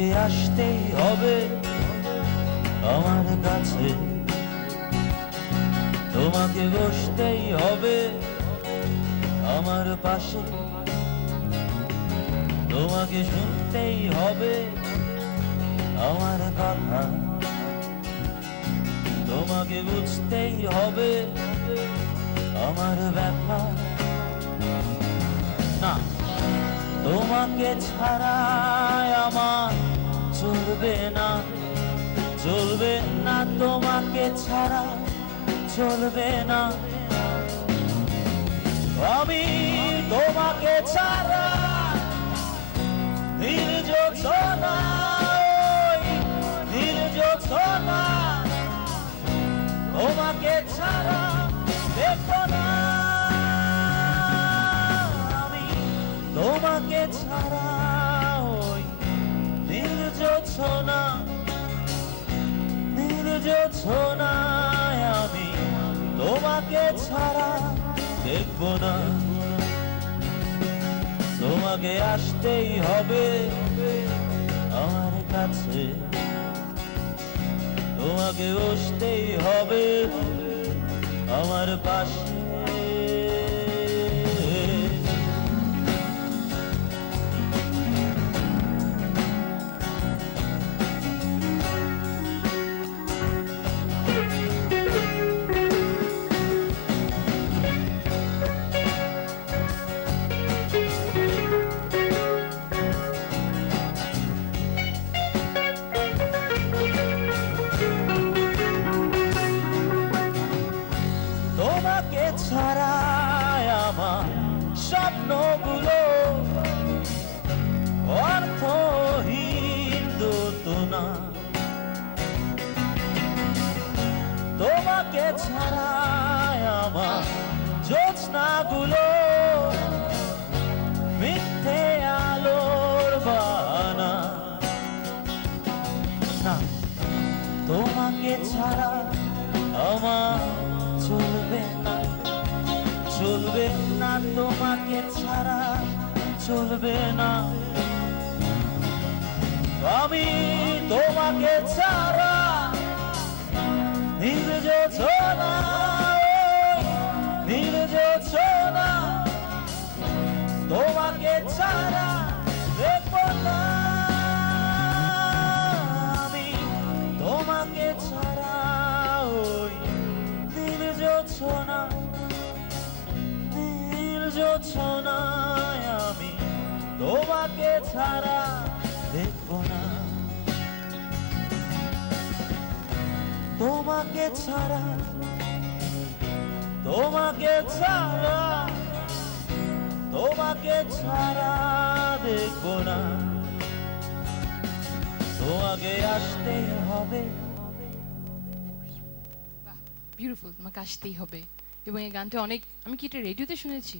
তোমাকে আসতেই হবে আমার কাছে, তোমাকে বসতেই হবে আমার পাশে, তোমাকে শুনতেই হবে আমার কথা, তোমাকে বুঝতেই হবে আমার ব্যথা। না, তোমাকে ছাড়া আমার চলবে না, চলবে না, তোমাকে ছাড়া চলবে না। আমি তোমাকে ছাড়া নির্জনা, নির্জনা, তোমাকে ছাড়া দেখো না। আমি তোমাকে ছাড়া ওই নির্জনা, নির্জনা, আমি তোমাকে ছাড়া দেখবো না। তোমাকে আসতেই হবে আমার কাছে, তোমাকে বসতেই হবে আমার পাশে। তোমাকে ছাড়া আমার স্বপ্নগুলো অর্থহীন তো না। তোমাকে ছাড়া আমার জ্যোৎস্নাগুলো মিথ্যে আলোর বাহানা। না, তোমাকে ছাড়া আমার চলবে না, চলবে না, তোমাকে ছাড়া চলবে না। আমি তোমাকে ছাড়া নির্জনা, নির্জনা, তোমাকে ছাড়া দেখবো না। আমি তোমাকে ছাড়া ওই নির্জনা, নির্জনা, আমি তোমাকে ছাড়া দেখবো না। তোমাকে ছাড়া, তোমাকে ছাড়া, তোমাকে ছাড়া দেখবো না। তোমাকে আসতেই হবে। বিউটিফুল, তোমাকে আসতেই হবে। এবং এই গানটা অনেক, আমি কি এটা রেডিওতে শুনেছি?